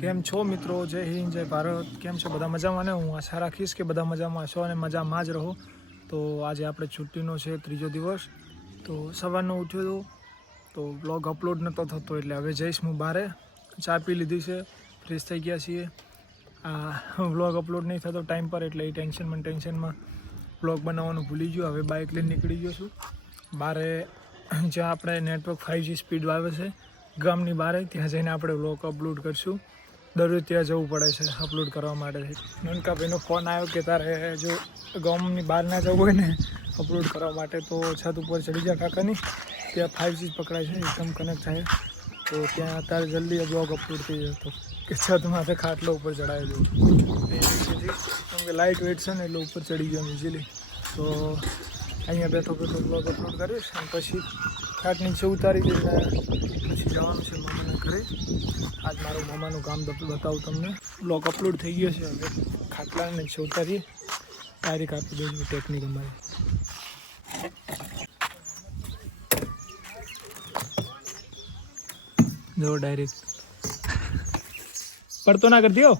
કેમ છો મિત્રો? જય હિન્દ, જય ભારત. કેમ છો બધા? મજામાં ને? હું આશા રાખીશ કે બધા મજામાં છો અને મજામાં જ રહો. તો આજે આપણે છુટ્ટીનો છે 3જો દિવસ. તો સવારનો ઉઠ્યો તો બ્લોગ અપલોડ નહોતો થતો, એટલે હવે જઈશ હું બહાર. ચા પી લીધી છે, ફ્રેશ થઈ ગયા છીએ. આ બ્લોગ અપલોડ નહીં થતો ટાઈમ પર, એટલે એ ટેન્શનમાં બ્લોગ બનાવવાનું ભૂલી ગયો. હવે બાઇક લઈને નીકળી ગયો છું બારે, જ્યાં આપણે નેટવર્ક 5G સ્પીડ આવે છે ગામની બહાર. ત્યાં જઈને આપણે બ્લોગ અપલોડ કરીશું. દરરોજ ત્યાં જવું પડે છે અપલોડ કરવા માટે. નનકાભાઈનો ફોન આવ્યો કે તારે જો ગામની બહાર ના જવું હોય ને અપલોડ કરવા માટે, તો છત ઉપર ચડી જા કાકાની. ત્યાં 5G પકડાય છે, એકદમ કનેક્ટ થાય. તો ત્યાં અત્યારે જલ્દી બ્લોગ અપલોડ થઈ જતો કે છત માથે ખાટલો ઉપર ચડાવી દઉં નીચેથી, કેમ કે લાઇટ વેટ છે ને એટલે ઉપર ચડી ગયો ઇઝીલી. તો અહીંયા બેઠો બ્લોગ અપલોડ કરીશ અને પછી ખાટ નીચે ઉતારી દઈને પછી જવાનું છે મમ્મીના ઘરે. આજ મારું મામાનું કામ બતાવું તમને. બ્લોગ અપલોડ થઈ ગયો છે, હવે ખાટલા નીચે ઉતારીએ, તારીખ આપી દઉં ટેકનિક અમારી. જો ડાયરેક્ટ પડતો ના કરી દો.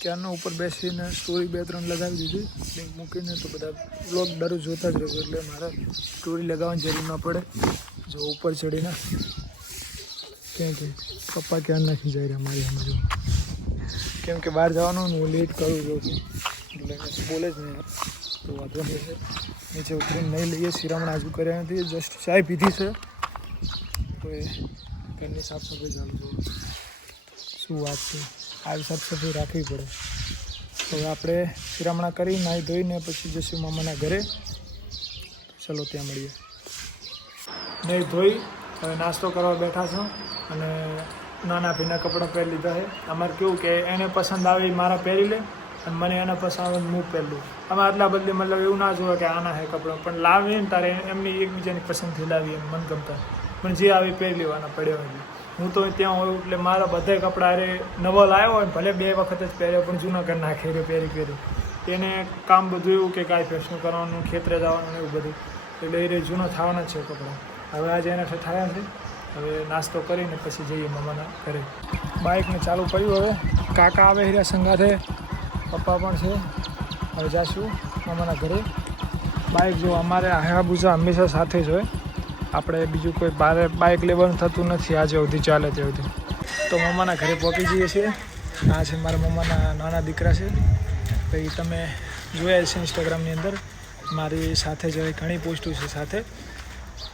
ક્યારનો ઉપર બેસીને સ્ટોરી 2-3 લગાવી દીધી લિંક મૂકીને, તો બધા બ્લોગ દરરોજ જોતા જ રહેજો, એટલે મારે સ્ટોરી લગાવવાની જરૂર ના પડે. જો ઉપર ચડીને ક્યાં કે પપ્પા ક્યાં નાખી જાય રહ્યા મારી સમજો, કેમ કે બહાર જવાનું હું લેટ કરું છું એટલે બોલે જ નહીં યાર. તો વાંધો નહીં છે, નીચે ઉતરીને નહીં લઈએ. શિરામણ આજુ કર્યા નથી, જસ્ટ ચાય પીધી છે. તો એ ઘરની સાફ સફાઈ ચાલુ છું. શું વાત છે, આ સાફ સફાઈ રાખવી પડે. તો હવે આપણે શિરામણા કરી નાહી ધોઈને પછી જઈશું મામાના ઘરે. ચલો ત્યાં મળીએ. નહીં ધોઈ હવે નાસ્તો કરવા બેઠા છો, અને નાના ભીના કપડાં પહેરી લીધા છે. અમારે કેવું કે એને પસંદ આવે મારા પહેરી લે, અને મને એને પસંદ આવે હું પહેરું. અમે આટલા બદલે મતલબ એવું ના જોવે કે આના હે કપડાં, પણ લાવીએ ને તારે એમની એકબીજાની પસંદથી લાવીએ, મનગમતા. પણ જે આવી પહેરી લેવાના પડ્યા હોય. હું તો ત્યાં હોય એટલે મારા બધા કપડાં અરે નવા લાવ્યો હોય, ભલે 2 વખત જ પહેર્યો, પણ જૂના કરી નાખે પહેરી. એને કામ બધું એવું કે કાંઈ ફેશન કરવાનું, ખેતરે જવાનું એવું બધું, એટલે એ જૂના થવાના જ છે કપડાં. હવે આજે એના થયા છે. હવે નાસ્તો કરીને પછી જઈએ મામાના ઘરે. બાઇકને ચાલુ કર્યું. હવે કાકા આવે હીરા સંગાથે, પપ્પા પણ છે. હવે જાશું મામાના ઘરે. બાઇક જો અમારે હાયાબુઝા હંમેશા સાથે જ હોય. આપણે બીજું કોઈ બારે બાઇક લેવાનું થતું નથી આજે સુધી, ચાલે તે સુધી. તો મામાના ઘરે પહોંચી જઈએ છીએ. આ છે મારા મામાના નાના દીકરા છે. પછી તમે જોયા છે ઇન્સ્ટાગ્રામની અંદર મારી સાથે જ ઘણી પોસ્ટો છે સાથે.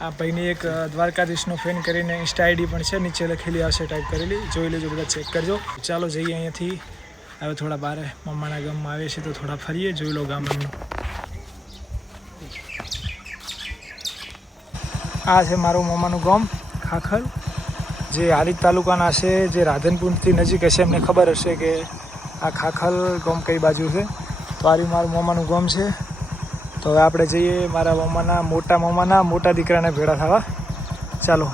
આ ભાઈની એક દ્વારકાધીશનો ફેન કરીને ઇન્સ્ટા આઈડી પણ છે, નીચે લખેલી હશે, ટાઈપ કરેલી, જોઈ લેજો, બધા ચેક કરજો. ચાલો જઈએ અહીંયાથી. હવે થોડા બહાર મામાના ગામમાં આવે છે તો થોડા ફરીએ, જોઈ લો ગામ એમનું. આ છે મારું મામાનું ગામ ખાખલ, જે હારીજ તાલુકાના છે, જે રાધનપુરથી નજીક હશે. એમને ખબર હશે કે આ ખાખલ ગામ કઈ બાજુ છે. તો આ મારું મામાનું ગામ છે. તો હવે આપણે જઈએ મારા મામાના મોટા દીકરાને ભેળા થવા. ચાલો.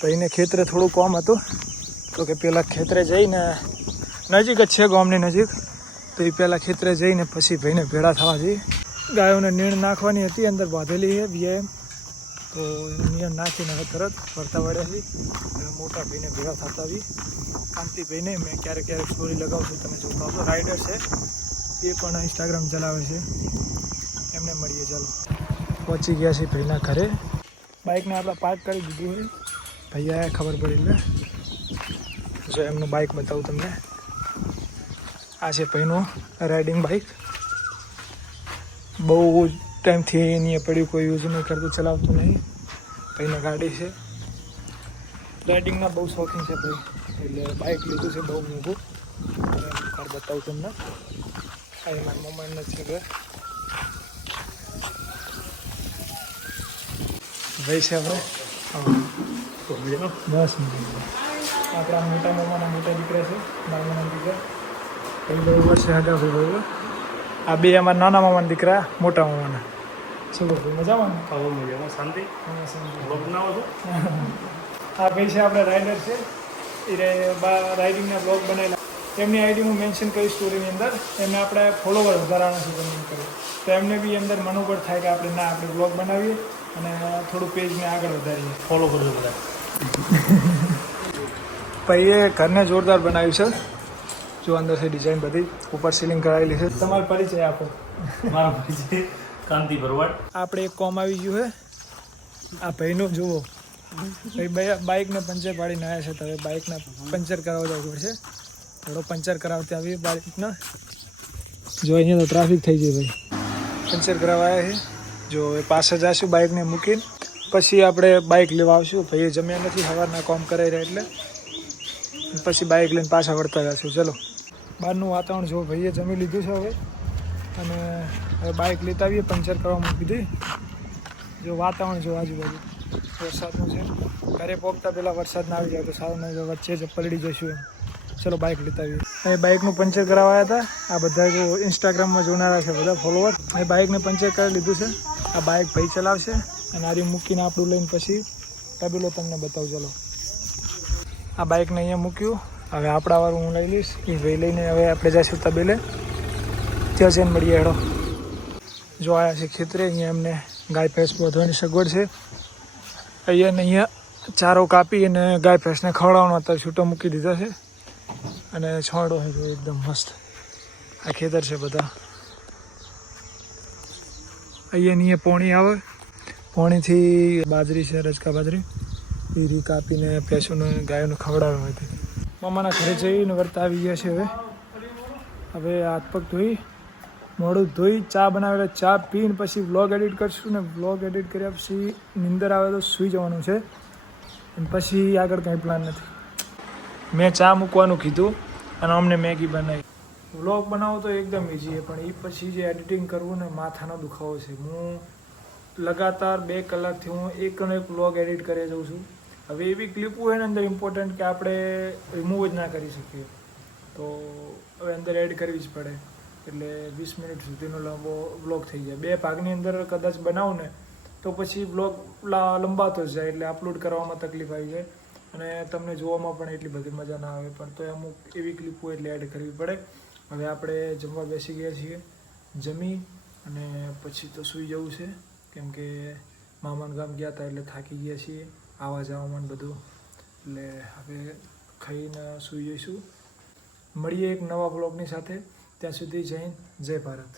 તો એને ખેતરે થોડું કામ હતું, તો કે પહેલાં ખેતરે જઈને, નજીક જ છે ગામની નજીક, તો એ પહેલાં ખેતરે જઈને પછી ભાઈને ભેળા થવા જઈએ. ગાયોને નીણ નાખવાની હતી, અંદર બાંધેલી છે VIM, તો નીણ નાખીને હવે તરત ફરતા વળ્યા છે. હવે મોટા ભાઈને ભેળા થતા આવી. કાંતિભાઈને મેં ક્યારેક સ્ટોરી લગાવશું, તમે જોતા આવશો. રાઇડર છે, એ પણ ઇન્સ્ટાગ્રામ ચલાવે છે. એમને મળીએ. ચાલો પહોંચી ગયા છીએ ભાઈના ઘરે. બાઇકને આપણે પાર્ક કરી દીધું હોય, ભૈયાએ ખબર પડી એટલે. જો એમનું બાઇક બતાવું તમને. આ છે ભાઈનું રાઇડિંગ બાઇક. બહુ ટાઈમથી અહીંયા પડ્યું, કોઈ યુઝ નહીં કરતું, ચલાવતું નહીં. ભાઈને ગાડી છે, રાઇડિંગના બહુ શોખીન છે ભાઈ, એટલે બાઇક લીધું છે બહુ મોંઘું. કાર બતાવું તમને. આ મારા મમ્માને છે ઘર. ભાઈ છે આપણે બસ આપણા મોટા મામાના મોટા દીકરા છે, મામાના દીકરા. ભાઈ બરોબર છે, આગળ ભાઈ બરોબર. આ બે અમારા નાના મામાના દીકરા, મોટા મામાના. શું ભાઈ મજામાં? મજામાં. શાંતિ. આ ભાઈ છે આપણે રાઇડર છે, એ રાઇડિંગના બ્લોગ બનાવેલા. એમની આઈડી હું મેન્શન કરીશ સ્ટોરીની અંદર. એમને આપણે ફોલોવર વધારવાના છે તમને કર્યું, તો એમને બી અંદર મનોબળ થાય કે આપણે બ્લોગ બનાવીએ અને થોડું પેજને આગળ વધારીએ. ફોલો કરજો બધા. ભાઈએ ઘરને જોરદાર બનાવ્યું છે. જો અંદરથી ડિઝાઇન બધી ઉપર સીલિંગ કરાવેલી છે. તમારો પરિચય આપો. મારો પરિચય કાંતિ ભરવાડ. આપણે એક કોમ આવી ગયું છે. આ ભાઈનું જુઓ, ભાઈ બાઇકને પંચર પાડીને આવ્યા છે. તો હવે બાઇકના પંચર કરાવવા જવું પડશે. થોડો પંચર કરાવતી આવી બાઇકના. જો અહીંયા તો ટ્રાફિક થઈ ગઈ ભાઈ. પંચર કરાવવા આવ્યા છે. જો હવે પાસે જઈશું બાઇકને મૂકીને, પછી આપણે બાઇક લેવા આવશું. ભાઈએ જમ્યા નથી, સવારના કોમ કરાવી રહ્યા એટલે. પછી બાઇક લઈને પાછા વળતા જઈશું. ચલો, બહારનું વાતાવરણ જો ભાઈએ જમી લીધું છે હવે, અને હવે બાઇક લેતા આવીએ. પંચર કરવા મૂકી દીધી. જો વાતાવરણ જો આજુબાજુ વરસાદનું છે. ઘરે પહોંચતા પહેલાં વરસાદ ના આવી જાય તો સારું નહીં, વચ્ચે જ પલળી જશું એમ. ચલો બાઇક લેતા આવીએ. એ બાઇકનું પંચર કરાવવા હતા. આ બધા જો ઇન્સ્ટાગ્રામમાં જોનારા છે બધા ફોલોવર. એ બાઇકને પંચર કરી લીધું છે. આ બાઇક ભાઈ ચલાવશે અને આ મૂકીને આપણું લઈને પછી તબેલો તમને બતાવું. ચલો, આ બાઇકને અહીંયા મૂક્યું. હવે આપણા વાળું હું લઈ લઈશ. એ ભાઈ લઈને હવે આપણે જઈશું તબેલે. ત્યાં જઈને મળીએ. હેડો. જો આવ્યા છે ખેતરે. અહીંયા એમને ગાય ભેંસ બાંધવાની સગવડ છે. અહીંયા ચારો કાપી અને ગાય ભેંસને ખવડાવવાનો અત્યારે છૂટો મૂકી દીધા છે. અને છોડો છે જો એકદમ મસ્ત. આ ખેતર છે બધા. અહીંયા પોણી આવે. પોણીથી બાજરી છે, રજકા બાજરી. એ રી કાપીને ભેંસોને ગાયોને ખવડાવે હોય. મામાના ઘરે જઈને વર્તા આવી ગયા છે. હવે હાથ પગ ધોઈ, મોઢું ધોઈ, ચા બનાવેલા ચા પીને પછી વ્લોગ એડિટ કરશું. ને વ્લોગ એડિટ કર્યા પછી નીંદર આવે તો સૂઈ જવાનું છે. અને પછી આગળ કંઈ પ્લાન નથી. મેં ચા મૂકવાનું કીધું અને અમને મેગી બનાવી. વ્લોગ બનાવો તો એકદમ ઇઝી છે, પણ એ પછી જે એડિટિંગ કરવું ને માથાનો દુખાવો છે. હું લગાતાર 2 કલાકથી હું એકનો એક વ્લોગ એડિટ કરી જાઉં છું. હવે એવી ક્લિપો હોય ને અંદર ઇમ્પોર્ટન્ટ કે આપણે રિમૂવ જ ના કરી શકીએ, તો હવે અંદર એડ કરવી જ પડે. એટલે 20 મિનિટ સુધીનો લાંબો વ્લોગ થઈ જાય. 2 ભાગની અંદર કદાચ બનાવું ને તો પછી વ્લોગ લંબાતો જ જાય. એટલે અપલોડ કરવામાં તકલીફ આવી જાય અને તમને જોવામાં પણ એટલી બધી મજા ના આવે. પણ તો અમુક એવી ક્લિપો એટલે એડ કરવી પડે. હવે આપણે જમવા બેસી ગયા છીએ. જમી અને પછી તો સૂઈ જવું છે, કેમ કે મામાના ગામ ગયા હતા એટલે થાકી ગયા છીએ આવવા જવામાં બધું. એટલે હવે ખાઈને સૂઈ જઈશું. મળીએ એક નવા બ્લોગની સાથે. ત્યાં સુધી જય હિન્દ, જય ભારત.